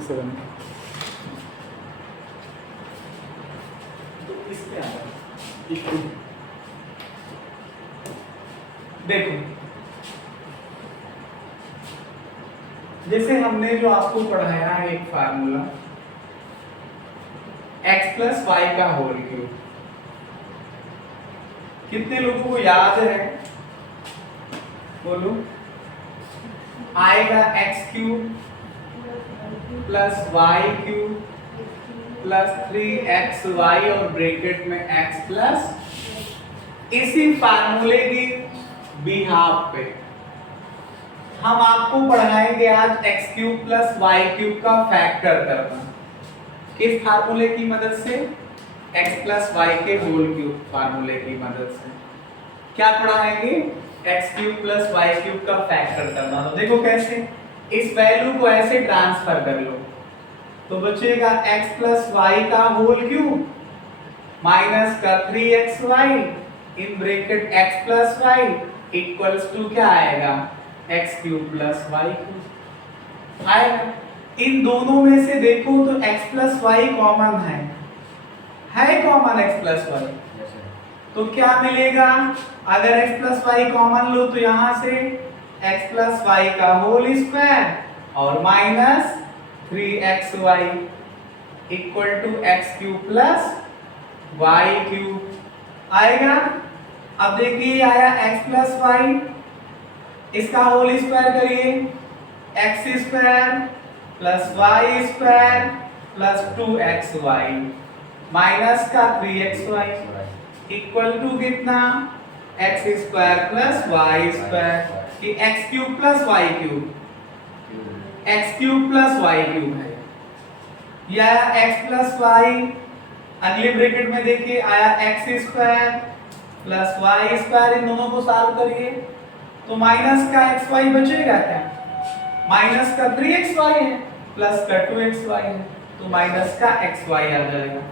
7 तो इस पे आ जाओ। देखो जैसे हमने जो आपको पढ़ाया है एक फार्मूला x प्लस वाई का होल क्यूब, कितने लोगों को याद है? बोलो। आएगा x cube plus Y cube plus 3xy और ब्रैकेट में x प्लस। इसी फार्मूले की बिहाफ पे हम आपको पढ़ाएंगे आज x cube plus Y cube का फैक्टर करना, किस फार्मूले की मदद से? x प्लस वाई के होल क्यूब फार्मूले की मदद से। क्या पढ़ाएंगे? x cube plus Y cube का फैक्टर करना। तो देखो कैसे, इस वैल्यू को ऐसे ट्रांसफर कर लो तो बचेगा x प्लस वाई का होल क्यूब माइनस का 3xy in bracket x plus Y equals to क्या आएगा? x cube plus Y cube आएगा। इन दोनों में से देखो तो x प्लस वाई कॉमन है कॉमन x प्लस वाई, तो क्या मिलेगा? अगर x प्लस वाई कॉमन लो तो यहां से x प्लस वाई का होल स्क्वायर और minus 3xy equal to x cube plus Y cube आएगा। अब देखिए आया x प्लस वाई, इसका होल स्क्वायर करिए, x square plus Y square plus 2xy minus का 3xy इक्वल टू कितना? x square plus Y square कि x cube plus Y cube, x cube plus Y cube है या x plus y. अगली bracket में देखिए आया x square plus Y square, इन दोनों को सॉल्व करिए तो माइनस का xy बचेगा क्या? माइनस का 3xy है प्लस का 2xy है तो माइनस का xy आ जाएगा।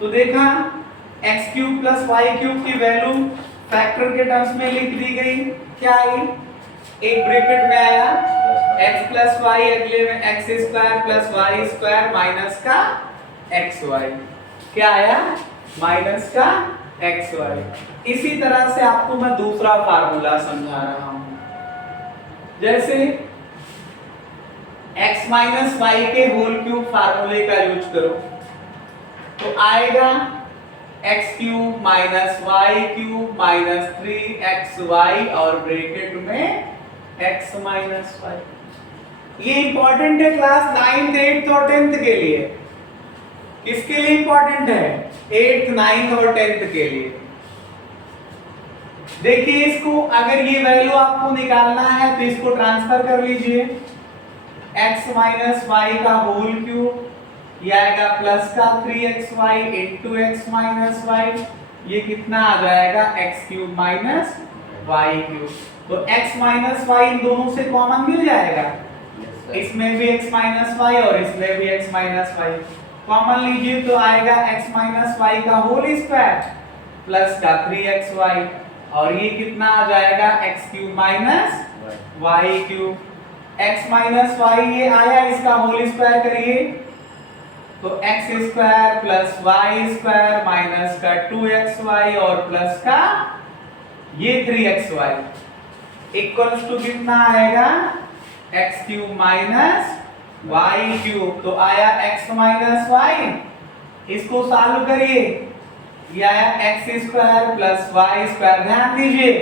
तो देखा x cube plus Y cube की वैल्यू फैक्टर के टर्म्स में लिख दी गई, क्या आई? एक ब्रैकेट में आया x प्लस वाई, अगले में x square plus Y square minus का xy, क्या आया? माइनस का xy। इसी तरह से आपको मैं दूसरा फार्मूला समझा रहा हूं, जैसे x माइनस वाई के होल क्यूब फार्मूले का यूज करो तो आएगा x cube minus Y cube minus 3xy और ब्रैकेट में x माइनस वाई। ये इंपॉर्टेंट है क्लास 9th 8th और 10th के लिए। किसके लिए इंपॉर्टेंट है? 8th 9th और 10th के लिए। देखिए इसको, अगर ये वैल्यू आपको निकालना है तो इसको ट्रांसफर कर लीजिए, x माइनस वाई का होल क्यूब ये आएगा प्लस का 3xy into x minus Y, ये कितना आ जाएगा? x cube minus Y cube. तो x माइनस वाई इन दोनों से कॉमन मिल जाएगा, इसमें भी x माइनस वाई और इसमें भी x माइनस वाई कॉमन लीजिए तो आएगा x माइनस वाई का होल स्क्वायर प्लस का 3xy और ये कितना आ जाएगा? x cube minus Y cube. x minus Y ये आया, इसका होल स्क्वायर करिए तो x square plus Y square minus का 2xy और प्लस का ये 3xy इक्वल्स टू कितना आएगा? x cube minus Y cube. तो आया x माइनस वाई, इसको सॉल्व करिए, ये आया x square plus Y square, ध्यान दीजिए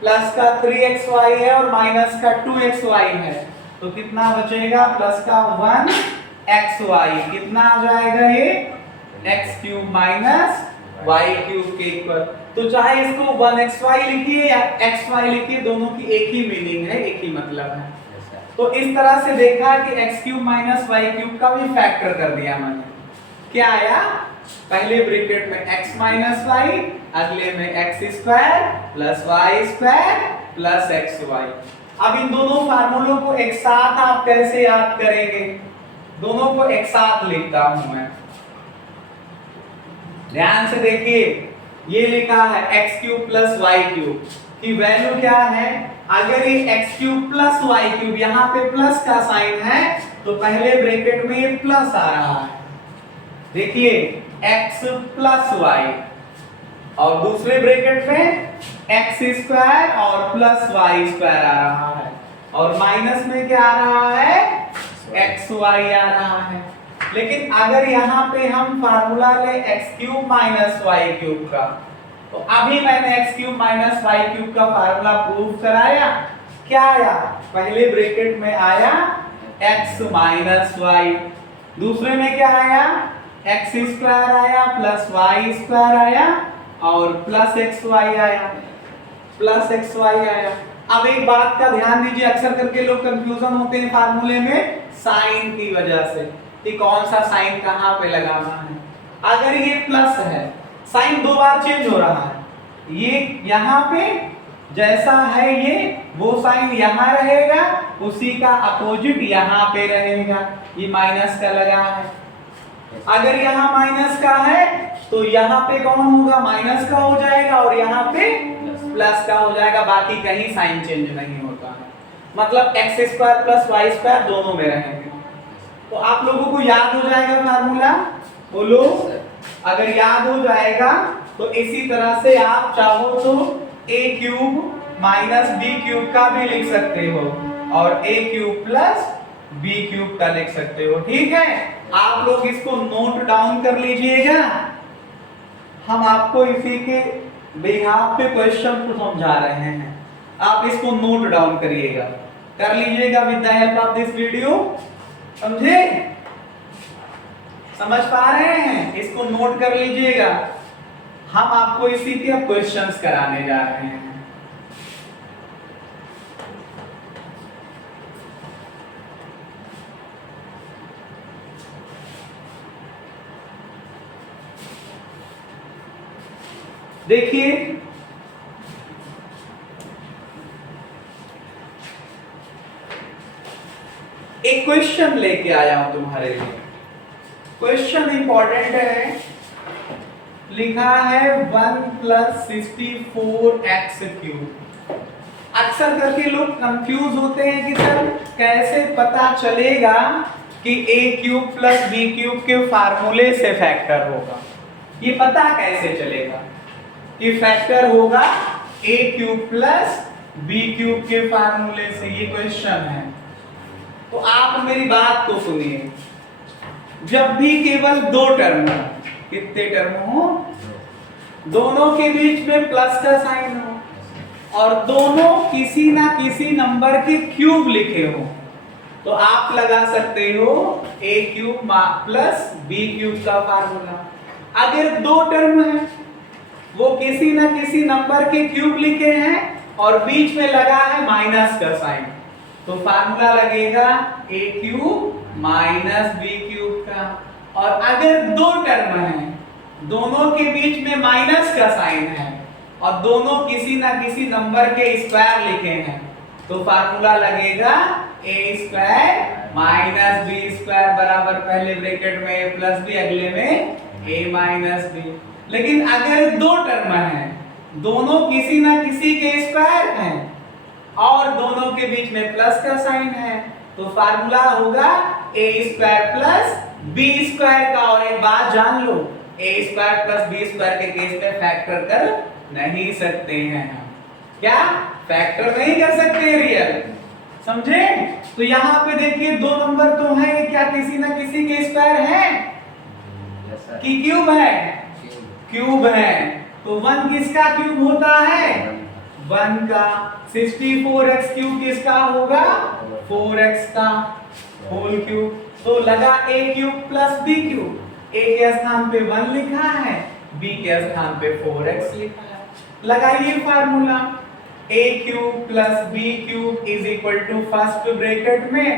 प्लस का 3xy है और माइनस का 2xy है तो कितना बचेगा? प्लस का 1xy, कितना आ जाएगा ये? x cube minus Y cube के इक्वल। तो चाहे इसको 1xy लिखिए या xy लिखिए, दोनों की एक ही मीनिंग है, एक ही मतलब है। तो इस तरह से देखा कि x cube minus Y cube का भी फैक्टर कर दिया मैंने। क्या आया? पहले ब्रैकेट में x माइनस वाई, अगले में x square plus Y square plus xy। अब इन दोनों फार्मूलों को एक साथ आप कैसे याद करेंगे? दोनों को एक साथ लिखता हूं मैं, ध्यान से देखिए। ये लिखा है x cube plus Y cube, कि वैल्यू क्या है, अगर ये X cube plus Y cube, यहाँ पे प्लस का साइन है तो पहले ब्रैकेट में ये प्लस आ रहा है, देखिए एक्स प्लस वाई, और दूसरे ब्रैकेट में एक्स स्क्वायर और प्लस वाई स्क्वायर आ रहा है, और माइनस में क्या आ रहा है, एक्स वाई आ रहा है। लेकिन अगर यहाँ पे हम फार्मूला ले X cube minus Y cube का, तो अभी मैंने X cube minus Y cube का फार्मूला प्रूव कराया, क्या आया, पहले ब्रैकेट में आया एक्स माइनस वाई, दूसरे में क्या आया, एक्स स्क्वायर आया प्लस वाई स्क्वायर आया और प्लस एक्स वाई आया, प्लस एक्स वाई आया। अब एक बात का ध्यान दीजिए, अक्सर करके लोग कंफ्यूजन होते हैं फार्मूले में साइन की वजह से कि कौन सा साइन कहां पे लगाना है। अगर ये प्लस है, साइन दो बार चेंज हो रहा है, ये यहाँ पे जैसा है ये वो साइन यहाँ रहेगा, उसी का अपोजिट यहाँ पे रहेगा, ये माइनस का लगा है। अगर यहाँ माइनस का है तो यहाँ पे कौन होगा, माइनस का हो जाएगा, और यहाँ पे प्लस का हो जाएगा, बाकी कहीं साइन चेंज नहीं होता है, मतलब X square plus Y square दोनों में रहेंगे। तो आप लोगों को याद हो जाएगा फार्मूला, बोलो, अगर याद हो जाएगा तो इसी तरह से आप चाहो तो a cube minus B cube का भी लिख सकते हो और a cube plus B cube का लिख सकते हो, ठीक है। आप लोग इसको नोट डाउन कर लीजिएगा, हम आपको इसी के बिहाफ पे क्वेश्चन को समझा रहे हैं, आप इसको नोट डाउन करिएगा, कर लीजिएगा with the help of this video, समझे, समझ पा रहे हैं, इसको नोट कर लीजिएगा, हम आपको इसी के अब क्वेश्चंस कराने जा रहे हैं। देखिए एक क्वेश्चन लेके आया हूं तुम्हारे लिए, क्वेश्चन इंपॉर्टेंट है, लिखा है 1 + 64x क्यूब। अक्सर करके लोग कंफ्यूज होते हैं कि सर कैसे पता चलेगा कि a cube plus b cube के फार्मूले से फैक्टर होगा, ये पता कैसे चलेगा कि फैक्टर होगा a cube plus b cube के फार्मूले से, ये क्वेश्चन है। तो आप मेरी बात को सुनिए, जब भी केवल दो टर्म हो, कितने टर्म हो, दोनों के बीच में प्लस का साइन हो और दोनों किसी ना किसी नंबर के क्यूब लिखे हो, तो आप लगा सकते हो a cube plus b cube का फार्मूला। अगर दो टर्म है, वो किसी ना किसी नंबर के क्यूब लिखे हैं और बीच में लगा है माइनस का साइन, तो फार्मूला लगेगा a cube minus b cube का। और अगर दो टर्म है, दोनों के बीच में माइनस का साइन है और दोनों किसी ना किसी नंबर के स्क्वायर लिखे हैं, तो फार्मूला लगेगा a square minus b square बराबर पहले ब्रैकेट में a प्लस b, अगले में a माइनस b। लेकिन अगर दो टर्म है, दोनों किसी ना किसी के स्क्वायर हैं और दोनों के बीच में प्लस का साइन है, तो फार्मूला होगा a square plus b square का। और एक बात जान लो, a square plus b square के केस में फैक्टर कर नहीं सकते हैं हम, क्या फैक्टर नहीं कर सकते रियल, समझे। तो यहाँ पे देखिए दो नंबर तो है, क्या किसी ना किसी के स्क्वायर है कि क्यूब है, क्यूब है, तो 1 किसका क्यूब होता है, 1 का। 64x क्यूब किसका होगा, 4x का होल क्यूब। तो लगा a cube plus b cube, a के स्थान पे 1 लिखा है, b के स्थान पे 4x लिखा है, लगाइए formula a cube plus b cube is equal to first bracket में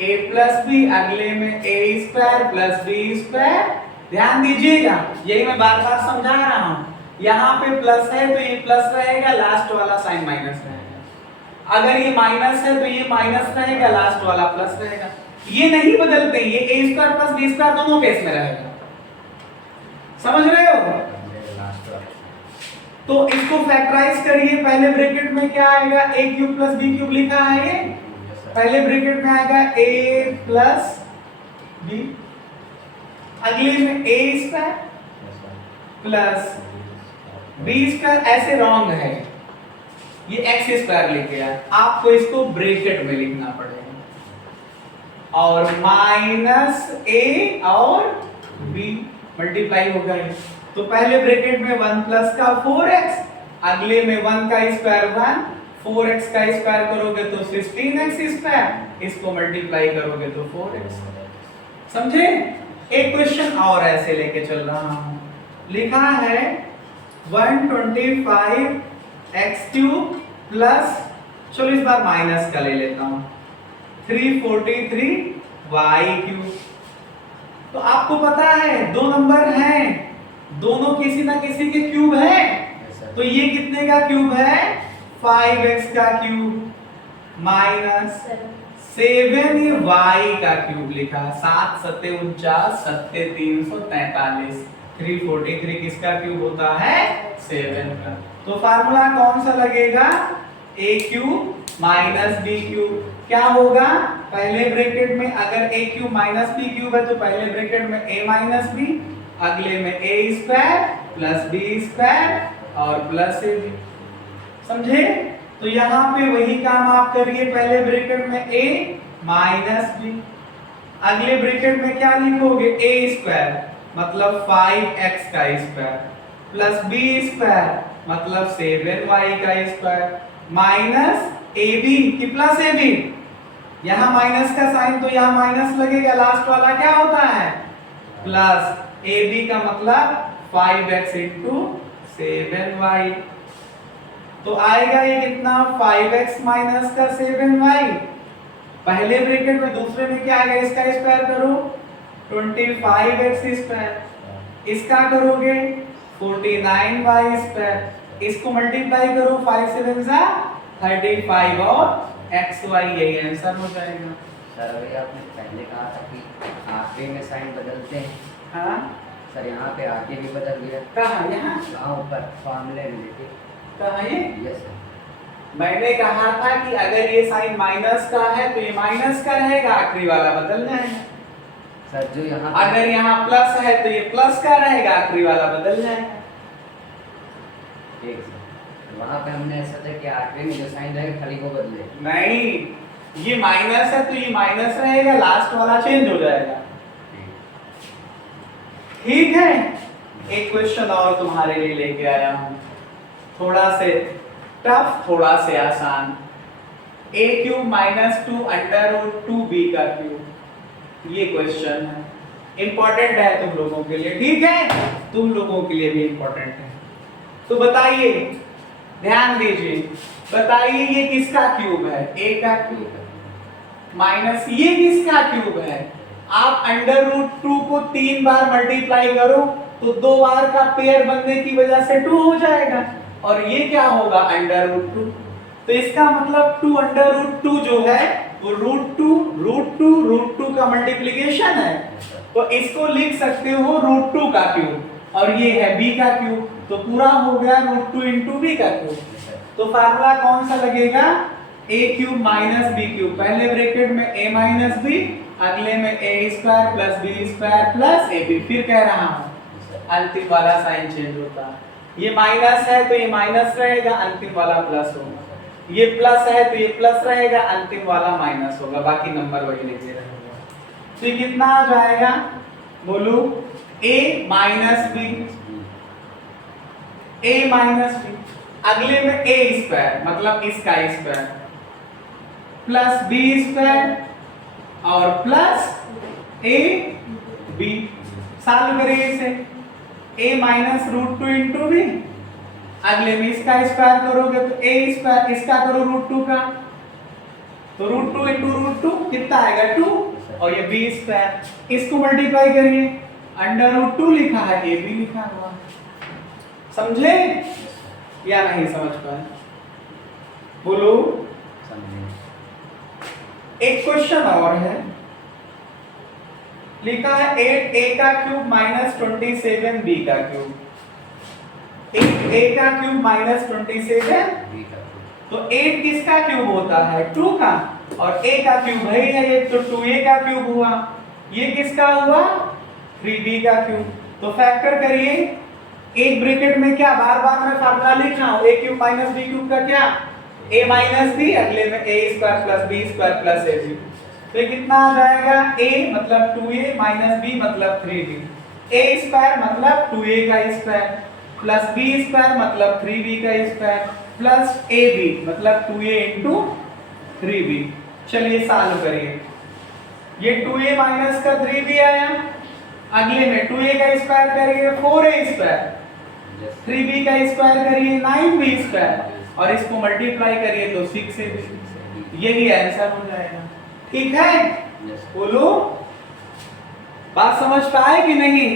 a प्लस b, अगले में a square plus b square. ध्यान दीजिएगा, यही मैं बार बार समझा रहा हूं, यहाँ पे प्लस है तो ये प्लस रहेगा, लास्ट वाला साइन माइनस रहेगा, अगर ये माइनस है तो ये माइनस रहेगा, लास्ट वाला प्लस रहेगा, ये नहीं बदलते, ये a square plus b square दोनों केस में रहेगा, समझ रहे हो। तो इसको फैक्टराइज करिए, पहले ब्रैकेट में क्या आएगा, a cube plus b cube लिखा है ये, पहले ब्रैकेट में आएगा a प्लस b, अगले में a square plus b square, ऐसे रॉन्ग है, ये x स्क्वायर लेके आया, आपको इसको ब्रैकेट में लिखना पड़ेगा, और माइनस a और b मल्टीप्लाई होगा ये, तो पहले ब्रैकेट में 1 प्लस का 4x, अगले में 1 का स्क्वायर 1, 4x का स्क्वायर करोगे तो 16x स्क्वायर, इसको मल्टीप्लाई करोगे तो 4x, समझे। एक क्वेश्चन और ऐसे लेके चल रहा हूं, लिखा है 125x क्यूब प्लस, चलो इस बार माइनस का ले लेता हूं, 343y क्यूब। तो आपको पता है दो नंबर हैं, दोनों किसी ना किसी के क्यूब है, तो ये कितने का क्यूब है, 5x का क्यूब माइनस 7y का क्यूब लिखा, 7 सत्ते 49 सत्ते 343, 343 किसका क्यूब होता है, 7 का। तो फार्मूला कौन सा लगेगा, a cube minus b cube, क्या होगा, पहले ब्रैकेट में अगर a cube minus b cube है तो पहले ब्रैकेट में a माइनस b, अगले में a square plus b square और प्लस ab, समझे। तो यहाँ पे वही काम आप करिए, पहले ब्रैकेट में a माइनस b, अगले ब्रैकेट में क्या लिखोगे, a स्क्वायर मतलब 5x का स्क्वायर प्लस b स्क्वायर मतलब 7y का स्क्वायर माइनस ab की प्लस ab, यहाँ माइनस का साइन तो यहाँ माइनस लगेगा, लास्ट वाला क्या होता है प्लस, ab का मतलब 5x इंटू 7y, तो आएगा ये कितना, 5x माइनस का 7y, पहले ब्रैकेट में दूसरे में क्या आएगा, इसका स्क्वायर करो 25x स्क्वायर, इसका करोगे 49y स्क्वायर, इसको मल्टीप्लाई करो 5 7 जा 35 और xy, यही आंसर हो जाएगा। सर अभी आपने पहले कहा था कि आखिरी में साइन बदलते हैं, हाँ सर यहाँ पे आगे भी बदल दिया, कहाँ, यहाँ वहाँ ऊपर फॉर्मूले में देखिए, कहाँ ये, यस सर, मैंने कहा था कि अगर ये साइन माइनस का है तो ये माइनस का रहेगा, आखिरी वाला बदल जाएगा, सर जो यहाँ अगर यहाँ प्लस है तो ये प्लस का रहेगा, आखिरी वाला बदल जाएगा। ठीक सर, वहाँ पे हमने ऐसा था कि आखिरी में जो साइन रहेगा खाली वो बदले, नहीं, ये माइनस है तो ये माइनस रहेगा, लास्ट वाला चेंज हो जाएगा, ठीक है। एक क्वेश्चन और तुम्हारे लिए लेके आया हूं, थोड़ा से टफ थोड़ा से आसान, a cube minus 2 under root 2b का क्यूब, ये क्वेश्चन है, इंपॉर्टेंट है तुम लोगों के लिए, ठीक है, तुम लोगों के लिए भी इंपॉर्टेंट है। तो बताइए, ध्यान दीजिए, बताइए ये किसका क्यूब है, a का क्यूब माइनस ये किसका क्यूब है, आप अंडर रूट 2 को 3 बार मल्टीप्लाई करो तो 2 बार का पेयर बनने की वजह से 2 हो जाएगा, और ये क्या होगा अंडर रूट 2, तो इसका मतलब 2 अंडर रूट 2 जो है वो रूट 2 का मल्टीप्लिकेशन है, तो इसको लिख सकते हो रूट 2 का क्यूब, और ये है b का क्यूब, तो पूरा हो गया रूट 2 इंटू b का क्यूब। तो फार्मूला कौन सा लगेगा, a cube minus b cube, पहले ब्रैकेट में a माइनस b, अगले में a square plus b square plus ab, फिर कह रहा हूं अंतिम वाला साइन चेंज होता है, ये माइनस है तो ये माइनस रहेगा, अंतिम वाला प्लस होगा, ये प्लस है तो ये प्लस रहेगा, अंतिम वाला माइनस होगा, बाकी नंबर वही लिखे रहेगा। तो ये कितना आ जाएगा, बोलो, a minus b, a minus b, अगले में a स्क्वायर मतलब इसका स्क्वायर प्लस b स्क्वायर और प्लस a b, सॉल्व करिए इसे, a minus root 2 into b, अगले में इसका स्क्वायर करोगे तो a स्क्वायर, इसका करो रूट 2 का, तो रूट 2 इंटू रूट 2 कितना आएगा 2, और ये b स्क्वायर, इसको मल्टीप्लाई करिए, अंडर रूट 2 लिखा है, a b लिखा हुआ, समझे या नहीं समझ पाए, बोलो। समझे। एक क्वेश्चन और है, लिखा है 8a का क्यूब माइनस 27b का क्यूब, 8 का क्यूब माइनस 27, बी का तो 8 किसका क्यूब होता है 2 का, और a का क्यूब है ये, तो 2a का क्यूब हुआ, ये किसका हुआ 3b का क्यूब। तो फैक्टर करिए, एक ब्रैकेट में क्या बार बार मैं फार्मूला लिख रहा हूं, a cube minus b cube का क्या a माइनस b, अगले में a square plus b square plus ab। तो ये कितना आ जाएगा, a मतलब 2a माइनस b मतलब 3b, a स्क्वायर मतलब 2a का स्क्वायर प्लस b स्क्वायर मतलब 3b का स्क्वायर प्लस ab मतलब 2a इंटू 3b। चलिए सॉल्व करिए, ये 2a माइनस का 3b आया, अगले में 2a का स्क्वायर करिए 4a स्क्वायर, 3b का स्क्वायर करिए 9b स्क्वायर, और इसको मल्टीप्लाई करिए तो 6ab, यही आंसर हो जाएगा। ठीक है, बोलो बात समझ पाए कि नहीं।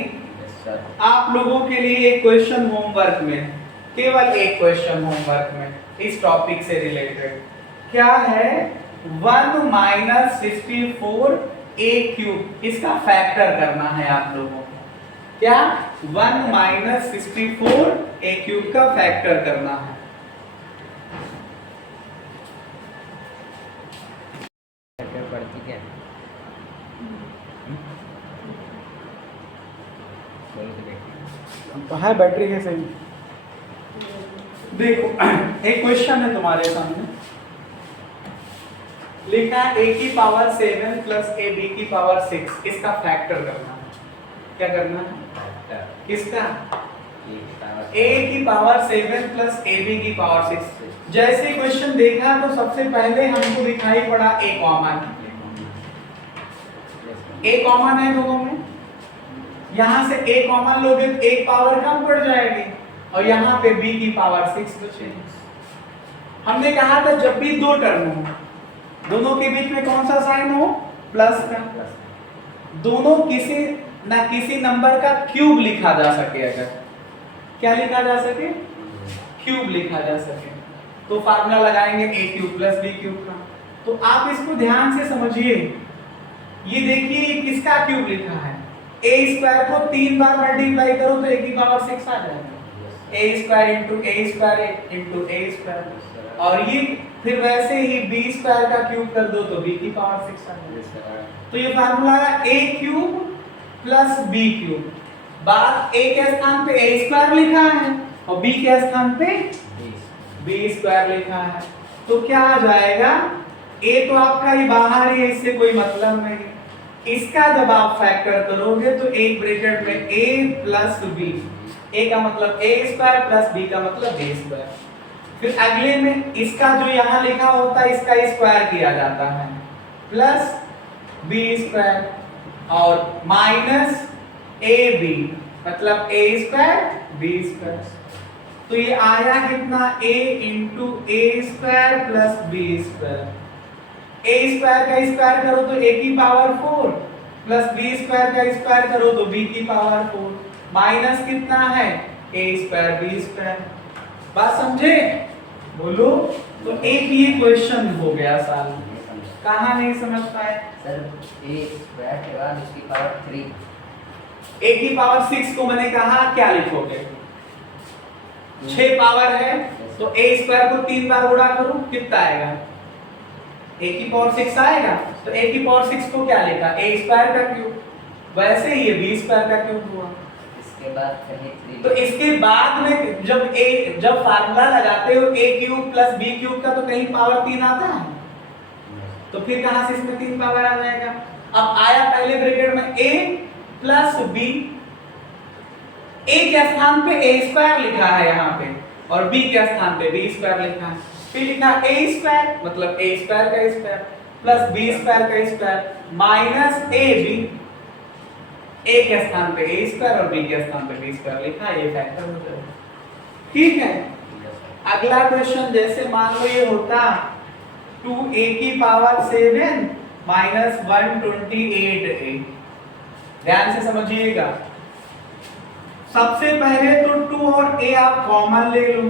आप लोगों के लिए एक क्वेश्चन होमवर्क में, केवल एक क्वेश्चन होमवर्क में इस टॉपिक से रिलेटेड क्या है, 1 माइनस 64 a क्यूब, इसका फैक्टर करना है आप लोगों को। क्या 1 माइनस 64 a क्यूब का फैक्टर करना है। पढ़ती क्या है बैटरी है सही। देखो एक क्वेश्चन है तुम्हारे सामने, लिखा है a की पावर 7 प्लस a b की पावर 6, इसका फैक्टर करना है। क्या करना है, किसका a की पावर 7 प्लस a b की पावर 6। जैसे क्वेश्चन देखा तो सबसे पहले हमको दिखाई पड़ा a कॉमन, a कॉमन है दोनों में, यहां से a कॉमन लोगे तो एक पावर कम पड़ जाएगी, और यहाँ पे b की पावर 6 बचेगी। हमने कहा था जब भी दो टर्म हो, दोनों के बीच में कौन सा साइन हो, प्लस का, दोनों किसी ना किसी नंबर का क्यूब लिखा जा सके, अगर क्या लिखा जा सके, क्यूब लिखा जा सके, तो फार्मूला लगाएंगे a cube plus b cube का। तो आप इसको ध्यान से समझिए, ये देखिए किसका क्यूब लिखा है, a स्क्वायर को 3 बार मल्टीप्लाई करो तो a की पावर 6 आ जाएगा, a square into a square into a square, और ये फिर वैसे ही b स्क्वायर का क्यूब कर दो तो b की पावर 6 आ जाएगा। तो ये फार्मूला है a cube plus b cube, बात a के स्थान पे a स्क्वायर लिखा है और b के स्थान पे b स्क्वायर लिखा है, तो क्या आ जाएगा, a तो आपका ही बाहर ही है, इससे कोई मतलब नहीं, इसका जब आप फैक्टर करोगे तो एक ब्रैकेट में a प्लस b, a का मतलब a स्क्वायर प्लस b का मतलब b स्क्वायर, फिर अगले में इसका जो यहाँ लिखा होता है इसका स्क्वायर किया जाता है प्लस b स्क्वायर और माइनस ab मतलब a स्क्वायर b स्क्वायर, तो ये आया कितना a into a square plus b square, a square का स्क्वायर करो तो a की पावर 4 प्लस b स्क्वायर का स्क्वायर करो तो b की पावर 4, माइनस कितना है a स्क्वायर b स्क्वायर। बात समझे, बोलो। तो एक ये क्वेश्चन हो गया साल, कहाँ नहीं समझ पाए सर, a स्क्वायर के बाद उसकी पावर 3, a की पावर 6 को मैंने कहा क्या लिखोगे, 6 पावर है तो a स्क्वायर को 3 बार गुणा करो कितना आएगा, a की पावर 6 आएगा, तो a की पावर 6 को क्या लिखा, a स्क्वायर का क्यूब, वैसे ही ये b स्क्वायर का क्यूब हुआ। इसके बाद कहीं 3, तो इसके बाद में जब फार्मूला लगाते हो a cube plus b cube का तो कहीं पावर 3 आता है, तो फिर कहां से इसमें 3 पावर आ जाएगा। अब आया पहले ब्रैकेट में a प्लस b, a के स्थान पे a स्क्वायर लिखा है यहाँ पे और b के स्थान पे b स्क्वायर लिखा है, फिर लिखा a स्क्वायर मतलब a स्क्वायर का स्क्वायर प्लस b स्क्वायर का स्क्वायर माइनस ab, a के स्थान पे a स्क्वायर और b के स्थान पे b स्क्वायर लिखा है, ये फैक्टर हो जाएगा। ठीक है, अगला क्वेश्चन जैसे मान लो ये होता 2a की पावर 7 माइनस 128a, ध्यान से समझिएगा। सबसे पहले तो 2 और a आप कॉमन ले लो,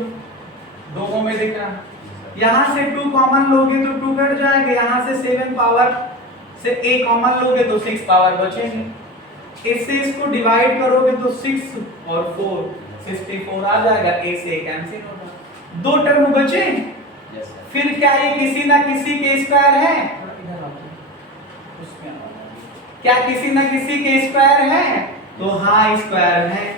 दोनों में दिखा, यहां से 2 कॉमन लोगे तो 2 कट जाएगा, यहां से 7 पावर से a कॉमन लोगे तो 6 पावर बचेंगे, इससे इसको डिवाइड करोगे तो 6 और 4 64 आ जाएगा, a से कैंसिल होगा, 2 टर्म बचे। Yes sir. फिर क्या ये किसी ना किसी के स्क्वायर है? इधर आओ, उसमें आओ। क्या किसी ना किसी के स्क्वायर है? तो हाँ स्क्वायर है।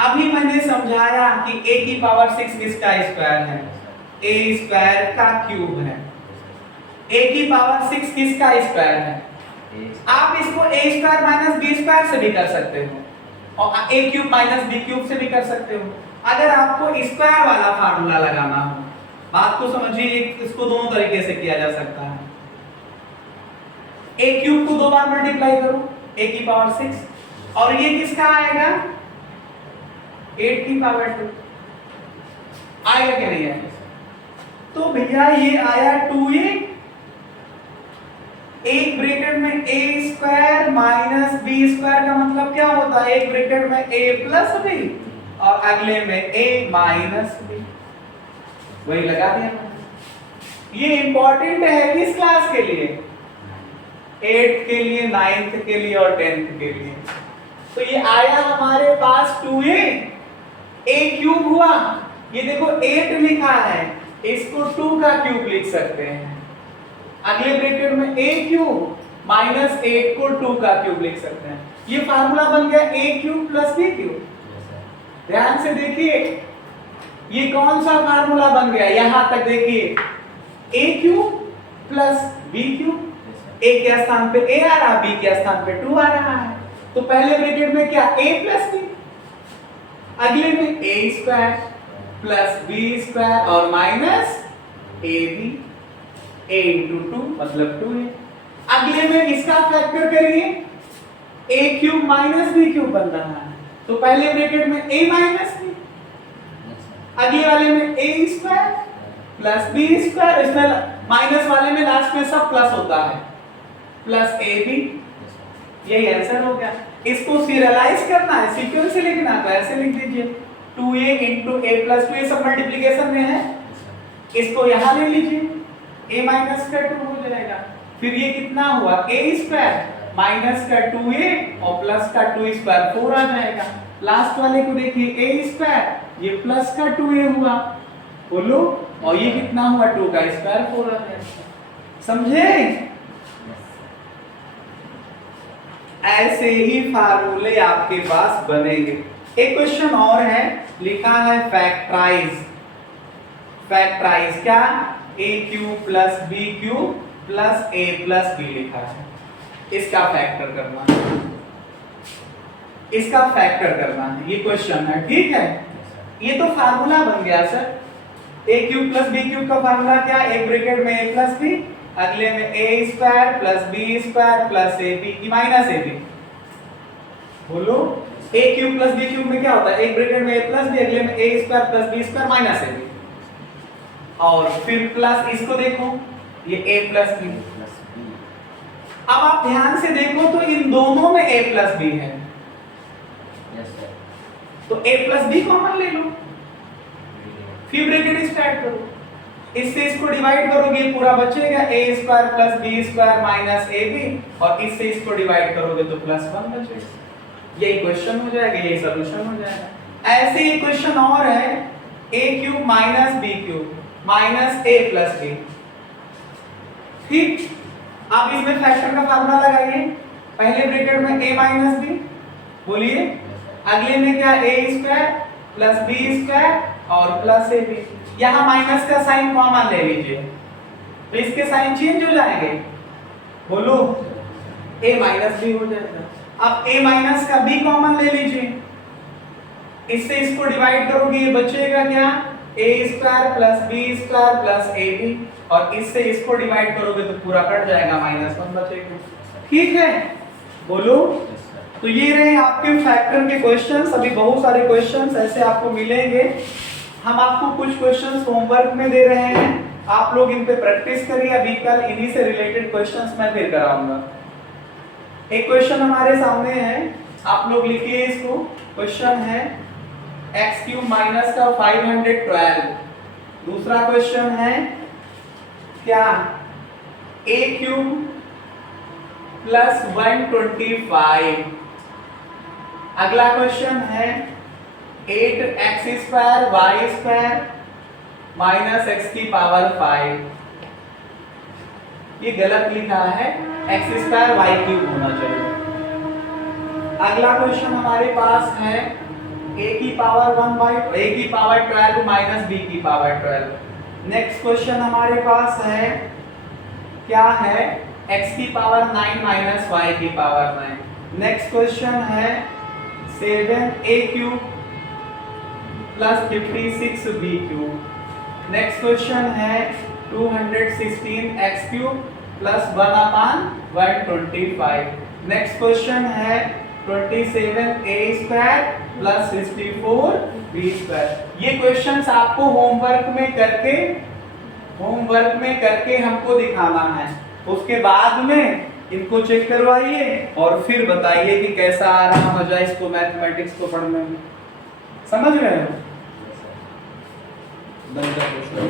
अभी मैंने समझाया कि a की पावर 6 किसका स्क्वायर है? a स्क्वायर का क्यूब है। a की पावर 6 किसका स्क्वायर है? आप इसको a square minus b square से भी कर सकते हो और a cube minus b cube से भी कर सकते हो। अगर आपको स्क्वायर वाला फार्मूला लगाना हो, बात को समझिए, इसको दोनों तरीके से किया जा सकता है। a क्यूब को 2 बार मल्टीप्लाई करो, a की पावर 6, और ये किसका आएगा? 8 की पावर 2 आएगा कि नहीं आएगा? तो भैया ये आया 2a, एक ब्रैकेट में a square minus b square का मतलब क्या होता है? एक ब्रैकेट में a प्लस b और अगले में a माइनस b, वही लगा दिया। ये इंपॉर्टेंट है किस क्लास के लिए? 8th के लिए, 9th के लिए और 10th के लिए। तो ये आया हमारे पास 2a, a क्यूब हुआ, ये देखो 8 लिखा है, इसको 2 का क्यूब लिख सकते हैं। अगले ब्रैकेट में a क्यूब माइनस 8 को 2 का क्यूब लिख सकते हैं। ये फार्मूला बन गया a cube plus b cube. ध्यान से देखिए, ये कौन सा फार्मूला बन गया? यहां तक देखिए, a cube plus b cube, a के स्थान पे a आ रहा, b के स्थान पे 2 आ रहा है। तो पहले ब्रैकेट में क्या? a प्लस b, अगले में a square plus b square और माइनस ab, a इंटू 2 मतलब 2a। अगले में इसका फैक्टर करिए, a cube minus b cube बन रहा है, तो पहले ब्रैकेट में a माइनस b, अगले वाले में a square plus b square, इसमें माइनस वाले में लास्ट में सब प्लस होता है, प्लस ab। यही आंसर हो गया। इसको सीरियलाइज करना है, सीक्वेंस से लिखना है, तो ऐसे लिख दीजिए 2a इंटू a प्लस 2, ये सब मल्टीप्लिकेशन में है, इसको यहां ले लीजिए, a माइनस का 2 हो जाएगा। फिर ये कितना हुआ? a स्क्वायर माइनस का 2a और प्लस का 2 स्क्वायर 4 आ जाएगा। लास्ट वाले को देखिए, a स्क्वायर, ये प्लस का 2a हुआ, बोलो, और ये कितना हुआ? 2 का स्क्वायर 4 आ जाएगा। समझे? ऐसे ही फार्मूले आपके पास बनेंगे। एक क्वेश्चन और है, लिखा है फैक्टराइज। फैक्टराइज क्या? a cube plus b cube plus a plus b लिखा है, इसका फैक्टर करना है, इसका फैक्टर करना है, ये क्वेश्चन है, ठीक है। ये तो फार्मूला बन गया sir, a cube plus b cube का फार्मूला क्या? एक ब्रैकेट में a प्लस b, अगले में a square plus b square plus ab की माइनस ab। बोलो, a cube plus b cube में क्या होता है? एक ब्रैकेट में a प्लस b, अगले में a square plus b square minus ab, और फिर प्लस इसको देखो, ये a प्लस b। अब आप ध्यान से देखो तो इन दोनों में a प्लस b है, तो a प्लस b कॉमन ले लो, फिर ब्रैकेट स्टार्ट करो, इससे इसको डिवाइड करोगे पूरा बचेगा, a square plus b square minus ab, और इससे इसको डिवाइड करोगे तो प्लस 1 बचेगा। यही क्वेश्चन हो जाएगा, यही सॉल्यूशन हो जाएगा। ऐसे ही क्वेश्चन और है, a cube minus b cube minus a plus b। ठीक, आप इसमें फैक्टर का फार्मूला लगाइए, पहले ब्रैकेट में a माइनस b, बोलिए, अगले में क्या? a square plus b square और प्लस ab। यहाँ माइनस का साइन कॉमन ले लीजिए, तो इसके साइन चेंज हो जाएंगे, बोलो, a माइनस b हो जाएगा। अब a माइनस का b कॉमन ले लीजिए, इससे इसको डिवाइड करोगे, ये बचेगा क्या? a square plus b square plus ab, और इससे इसको डिवाइड करोगे तो पूरा कट जाएगा, माइनस 1 बचेगा। ठीक है, बोलो। तो ये रहे आपके फैक्टर के क्वेश्चंस। अभी बहुत सारे क्वेश्चंस ऐसे आपको मिलेंगे, हम आपको कुछ क्वेश्चंस होमवर्क में दे रहे हैं, आप लोग इन पे प्रैक्टिस करिए। अभी कल इन्हीं से रिलेटेड क्वेश्चंस मैं फिर कराऊंगा। एक क्वेश्चन हमारे सामने है, आप लोग लिखिए इसको। क्वेश्चन है x क्यूब माइनस का 512। दूसरा क्वेश्चन है क्या? a cube plus 125। अगला क्वेश्चन है 8x square y square minus x की पावर 5। ये गलत लिखा है, x स्क्वायर y क्यूब होना चाहिए। अगला क्वेश्चन हमारे पास है a की पावर 12 माइनस b की पावर 12। नेक्स्ट क्वेश्चन हमारे पास है, क्या है, x की पावर 9 माइनस y की पावर 9। नेक्स्ट क्वेश्चन है 7a cube plus 56b cube. Next question है 216x cube plus 1/125। Next question है 27a square plus 64b square. ये क्वेश्चंस आपको होमवर्क में करके हमको दिखाना है। उसके बाद में इनको चेक करवाइए और फिर बताइए कि कैसा आ रहा मजा इसको मैथमेटिक्स को पढ़ने में। समझ रहे हो? बंद कर दो।